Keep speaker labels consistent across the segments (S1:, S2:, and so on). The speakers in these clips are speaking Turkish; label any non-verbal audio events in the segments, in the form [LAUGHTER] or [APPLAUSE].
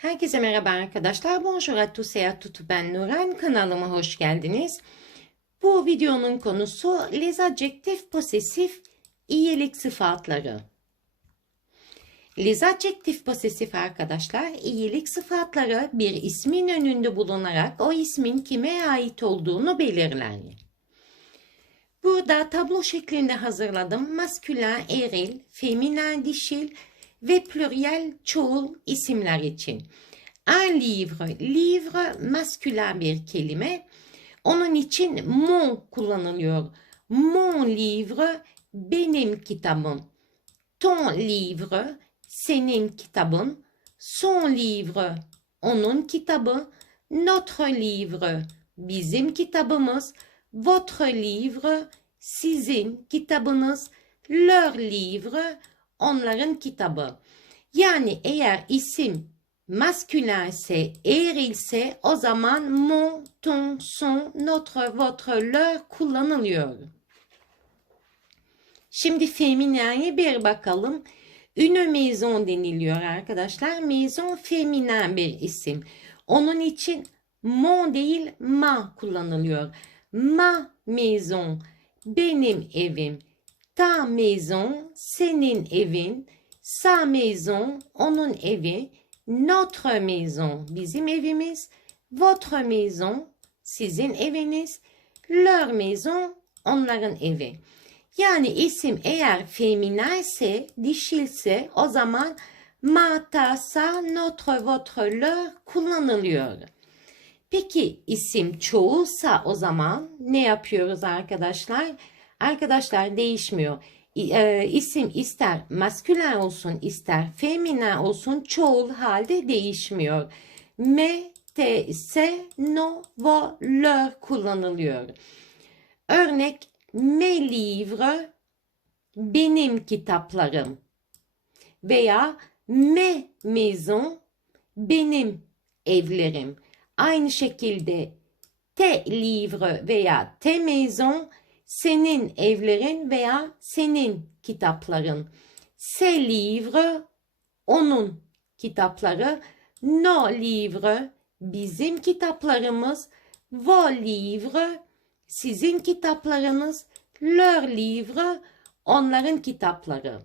S1: Herkese merhaba arkadaşlar. Bonjour à tous et à toutes. Ben Nuran. Kanalıma hoş geldiniz. Bu videonun konusu les adjectifs possessifs iyilik sıfatları. Les adjectifs possessifs arkadaşlar iyilik sıfatları bir ismin önünde bulunarak o ismin kime ait olduğunu belirler. Burada tablo şeklinde hazırladım. Maskülen, eril, feminen, dişil ve pluriel çoğul isimler için. Un livre, livre maskülen bir kelime. Onun için mon kullanılıyor. Mon livre benim kitabım. Ton livre senin kitabın. Son livre onun kitabı. Notre livre bizim kitabımız. Votre livre sizin kitabınız. Leur livre onların kitabı. Yani eğer isim maskülense, erilse o zaman mon, ton, son, notre, votre, leur kullanılıyor. Şimdi feminine bir bakalım. Une maison deniliyor arkadaşlar. Maison feminen bir isim. Onun için mon değil ma kullanılıyor. Ma maison benim evim. Ta maison senin evin. Sa maison onun evi. Notre maison bizim evimiz. Votre maison sizin eviniz. Leur maison onların evi. Yani isim eğer feminayse, dişilse o zaman ma, ta, sa, notre, votre, leur kullanılıyor. Peki isim çoğulsa o zaman ne yapıyoruz arkadaşlar? Arkadaşlar değişmiyor. İ- e, isim ister maskülen olsun ister feminen olsun çoğul halde değişmiyor. Me, te, se, no, vo, leur kullanılıyor. Örnek mes livres benim kitaplarım veya mes maisons benim evlerim. Aynı şekilde te livre veya te maison senin evlerin veya senin kitapların. Se livre onun kitapları. No livre bizim kitaplarımız. Vos livres sizin kitaplarınız. Leur livre onların kitapları.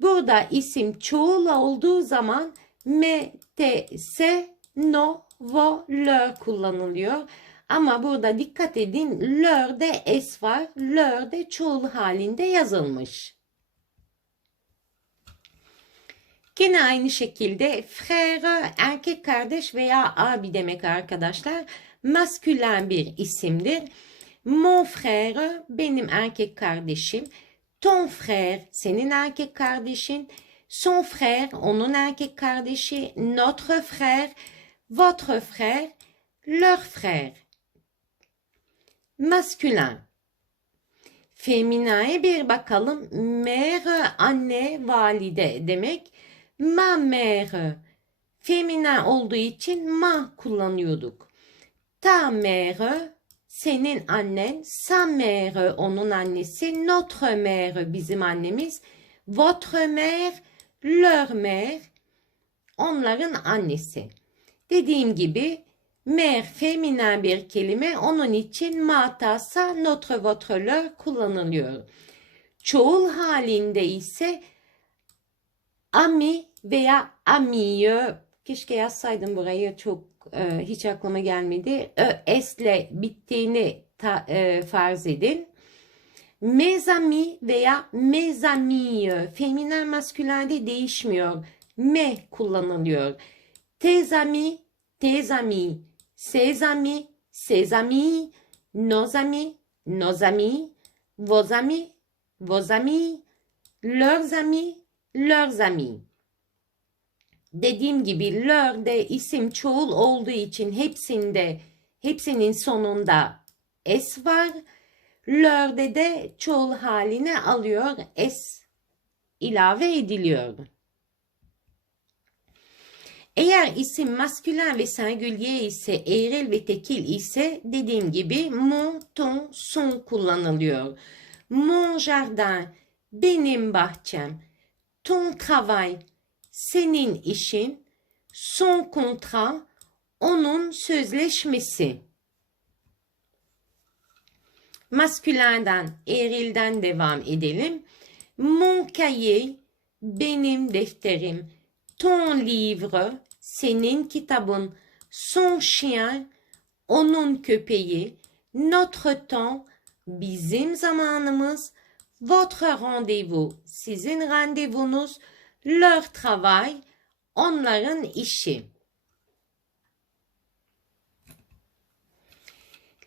S1: Burada isim çoğul olduğu zaman me, te, se, no, vo, leur kullanılıyor. Ama burada dikkat edin leur'de s var. Leur'de çoğul halinde yazılmış. Gene aynı şekilde frère erkek kardeş veya abi demek arkadaşlar. Maskülen bir isimdir. Mon frère benim erkek kardeşim. Ton frère senin erkek kardeşin. Son frère onun erkek kardeşi. Notre frère, votre frère, leur frère. Maskülen. Feminaya bir bakalım. Mère anne, valide demek. Ma mère. Feminen olduğu için ma kullanıyorduk. Ta mère senin annen, sa mère onun annesi, notre mère bizim annemiz, votre mère, leur mère onların annesi. Dediğim gibi mère feminen bir kelime onun için ma, ta, sa, notre, votre, leur kullanılıyor. Çoğul halinde ise ami veya amiye keşke yazsaydım burayı çok e, hiç aklıma gelmedi. Ö, s'le bittiğini ta- e, farz edin. Mes amis veya mes amies feminen maskülende değişmiyor. Me kullanılıyor. Tes amis, tes amis, ses amis, ses amis, nos amis, nos amis, vos amis, vos amis, leurs amis, leurs amis. Dediğim gibi leur de isim çoğul olduğu için hepsinde hepsinin sonunda s var. Leur'de de çoğul haline alıyor. S ilave ediliyor. Eğer isim maskülen ve singülier ise eril ve tekil ise dediğim gibi mon, ton, son kullanılıyor. Mon jardin benim bahçem. Ton travail senin işin. son contrat, onun sözleşmesi. Maskülerden, erilden devam edelim. Mon cahier, benim defterim. Ton livre, senin kitabın. Son chien, onun köpeği. Notre temps, bizim zamanımız. Votre rendez-vous, sizin randevunuz. Leur travail, onların işi.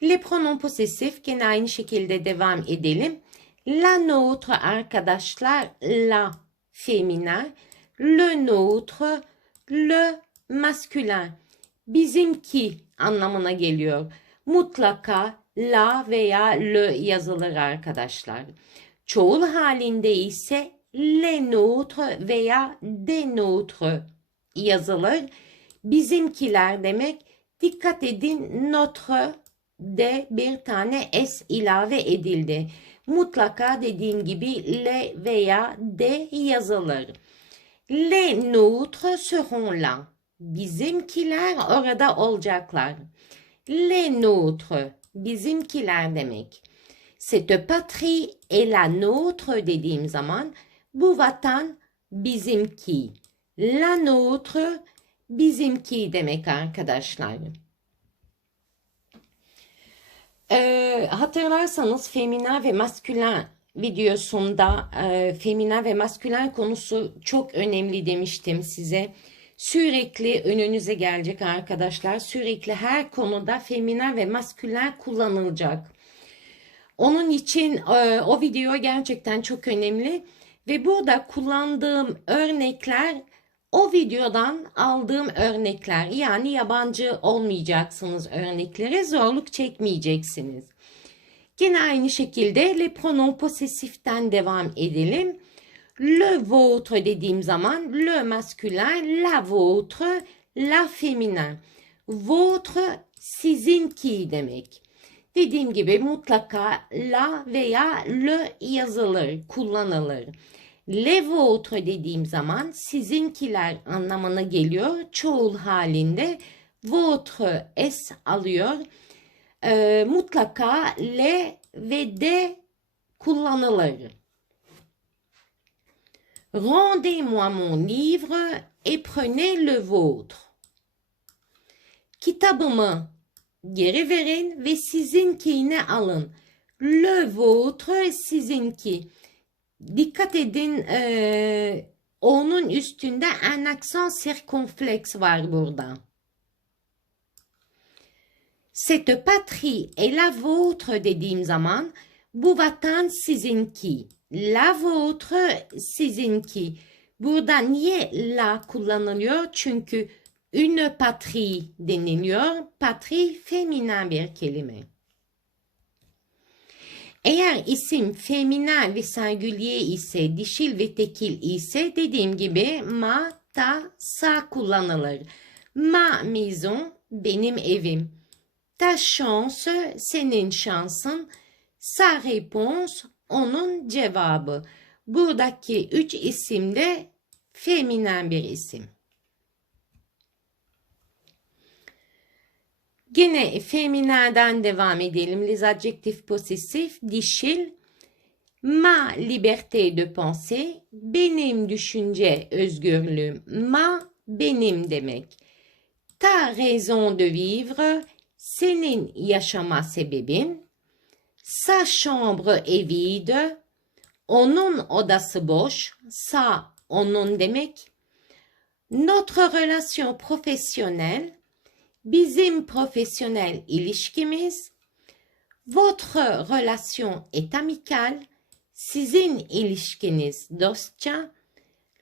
S1: Les pronoms possessifs gene aynı şekilde devam edelim. La nôtre arkadaşlar la féminin, le nôtre le masculin. Bizimki anlamına geliyor. Mutlaka la veya le yazılır arkadaşlar. Çoğul halinde ise les nôtres veya des nôtres yazılır. Bizimkiler demek. Dikkat edin notre de bir tane s ilave edildi. Mutlaka dediğim gibi le veya de yazılır. Les nôtres seront là. Bizimkiler orada olacaklar. Les nôtres, bizimkiler demek. Cette patrie est la nôtre dediğim zaman bu vatan bizimki. La nôtre bizimki demek arkadaşlar. Ee, hatırlarsanız femina ve maskülen videosunda e, femina ve maskülen konusu çok önemli demiştim size. Sürekli önünüze gelecek arkadaşlar. Sürekli her konuda femina ve maskülen kullanılacak. Onun için e, o video gerçekten çok önemli ve burada kullandığım örnekler o videodan aldığım örnekler yani yabancı olmayacaksınız örneklere zorluk çekmeyeceksiniz. Yine aynı şekilde le pronom posesiften devam edelim. Le vôtre dediğim zaman le masculin, la vôtre, la féminin. Votre sizinki demek. Dediğim gibi mutlaka la veya le yazılır, kullanılır. Le vôtre dediğim zaman sizinkiler anlamına geliyor. Çoğul halinde votre s alıyor. Ee, mutlaka le ve de kullanılır. Rendez-moi mon livre et prenez le vôtre. Kitabımı geri verin ve sizinkini alın. Le vôtre sizinki. Dikkat edin e, onun üstünde un accent circonflexe var. Cette patrie est la vôtre dediğim zaman bu vatan sizinki. La vôtre sizinki. Burada niye la kullanılıyor? Çünkü une patrie deniliyor. Patrie feminen bir kelime. Eğer isim feminen ve singulier ise, dişil ve tekil ise dediğim gibi ma, ta, sa kullanılır. Ma maison, benim evim. Ta chance, senin şansın. Sa réponse, onun cevabı. Buradaki üç isim de feminen bir isim. Gene feminenden devam edelim. Les adjectifs possessifs dişil. Ma liberté de penser, benim düşünce özgürlüğüm. Ma benim demek. Ta raison de vivre, senin yaşama sebebin. Sa chambre est vide, onun odası boş. Sa onun demek. Notre relation professionnelle, bizim profesyonel ilişkimiz, votre relation est amicale, sizin ilişkiniz dostça,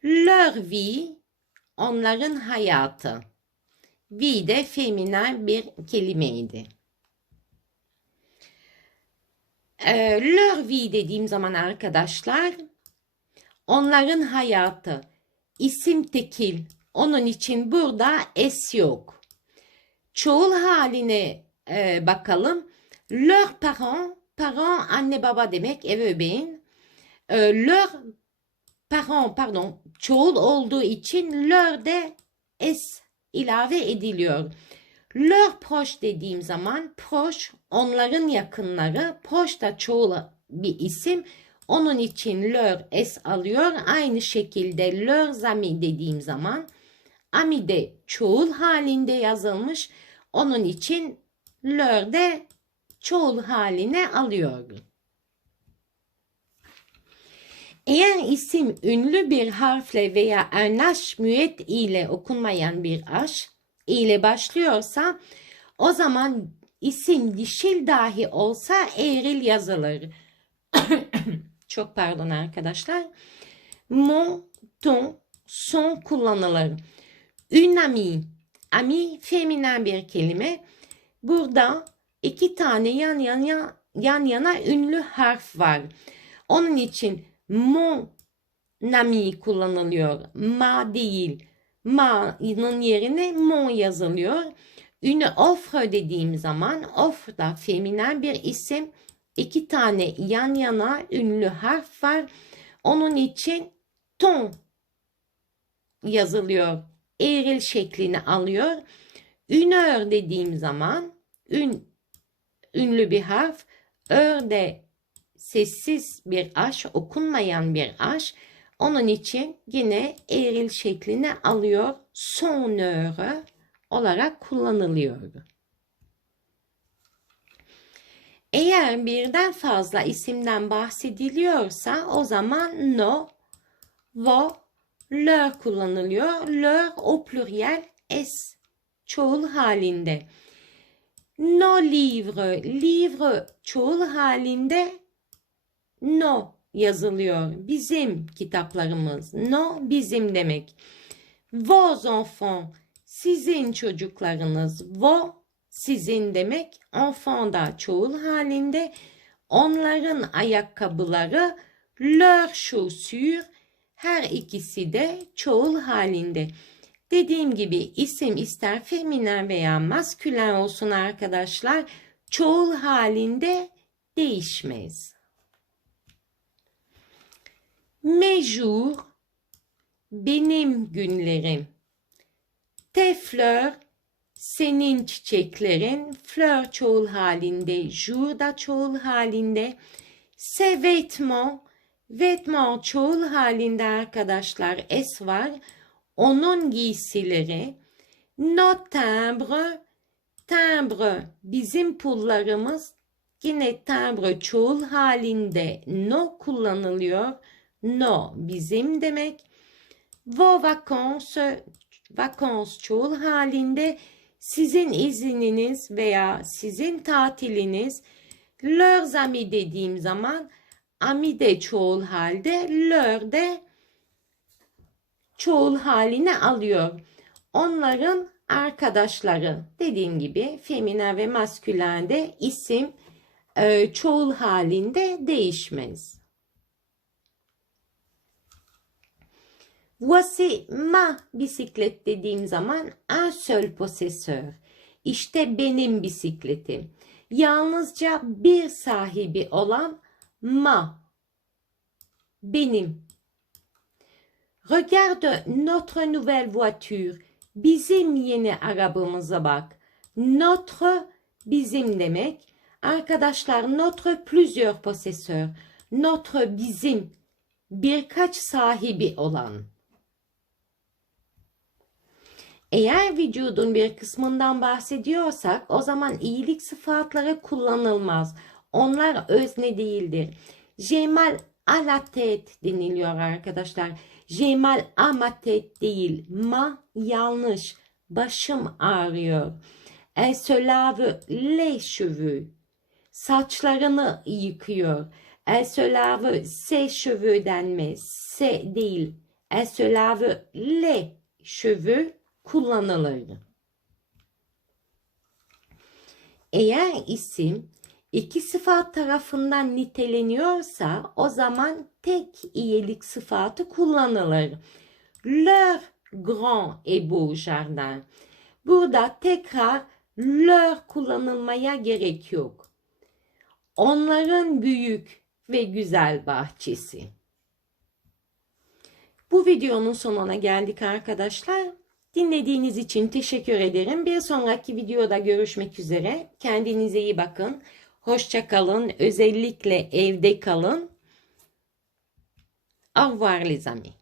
S1: leur vie, onların hayatı. Vie de feminen bir kelimeydi. Ee, leur vie dediğim zaman arkadaşlar, onların hayatı, isim tekil, onun için burada es yok. Çoğul haline e, bakalım. Leur parents, parents anne baba demek, ebeveyn. E, leur parents, pardon, çoğul olduğu için leur de es ilave ediliyor. Leur proche dediğim zaman proche onların yakınları. Proche da çoğul bir isim. Onun için leur s alıyor. Aynı şekilde leurs amis dediğim zaman ami de çoğul halinde yazılmış. Onun için leur de çoğul haline alıyor. Eğer isim ünlü bir harfle veya ernaş müet ile okunmayan bir aş ile başlıyorsa o zaman isim dişil dahi olsa eğril yazılır. [COUGHS] Çok pardon arkadaşlar. Mon, ton, son kullanılır. Une amie. Ami feminen bir kelime. Burada iki tane yan yana yan yana ünlü harf var. Onun için mon ami kullanılıyor. Ma değil. Ma'nın yerine mon yazılıyor. Une offre dediğim zaman offre da feminen bir isim. İki tane yan yana ünlü harf var. Onun için ton yazılıyor. Eğril şeklini alıyor. Heure dediğim zaman ün, ünlü bir harf. Heure de sessiz bir aş, okunmayan bir aş. Onun için yine eğril şeklini alıyor. Son heure olarak kullanılıyor. Eğer birden fazla isimden bahsediliyorsa o zaman no, vo, leur kullanılıyor. Leur o pluriel s çoğul halinde. No livre, livre çoğul halinde no yazılıyor. Bizim kitaplarımız. No bizim demek. Vos enfants sizin çocuklarınız. Vos sizin demek. Enfant da çoğul halinde. Onların ayakkabıları leur chaussure her ikisi de çoğul halinde. Dediğim gibi isim ister feminen veya maskülen olsun arkadaşlar çoğul halinde değişmez. Mes jours benim günlerim. Tes fleurs senin çiçeklerin. Fleur çoğul halinde, jour da çoğul halinde. Ses vêtements vêtements çoğul halinde arkadaşlar es var. Onun giysileri. Nos timbres timbre bizim pullarımız yine timbre çoğul halinde no kullanılıyor. No bizim demek. Vos vacances vacances çoğul halinde sizin izniniz veya sizin tatiliniz. Leurs amis dediğim zaman ami de çoğul halde, leur de çoğul haline alıyor. Onların arkadaşları dediğim gibi feminen ve maskülende isim e, çoğul halinde değişmez. Voici ma bisiklet dediğim zaman un seul possesseur. İşte benim bisikletim. Yalnızca bir sahibi olan ma. Benim. Regarde notre nouvelle voiture. Bizim yeni arabamıza bak. Notre bizim demek. Arkadaşlar notre plusieurs possesseurs. Notre bizim birkaç sahibi olan. Eğer vücudun bir kısmından bahsediyorsak o zaman iyilik sıfatları kullanılmaz. Onlar özne değildir. Cemal alatet deniliyor arkadaşlar. Cemal amatet değil. Ma yanlış. Başım ağrıyor. Se lave les cheveux. Saçlarını yıkıyor. Elle se lave ses cheveux denmez. Se değil. Se lave les cheveux kullanılır. Eğer isim iki sıfat tarafından niteleniyorsa o zaman tek iyilik sıfatı kullanılır. Leur grand et beau jardin. Burada tekrar leur kullanılmaya gerek yok. Onların büyük ve güzel bahçesi. Bu videonun sonuna geldik arkadaşlar. Dinlediğiniz için teşekkür ederim. Bir sonraki videoda görüşmek üzere. Kendinize iyi bakın. Hoşça kalın. Özellikle evde kalın. Au revoir les amis.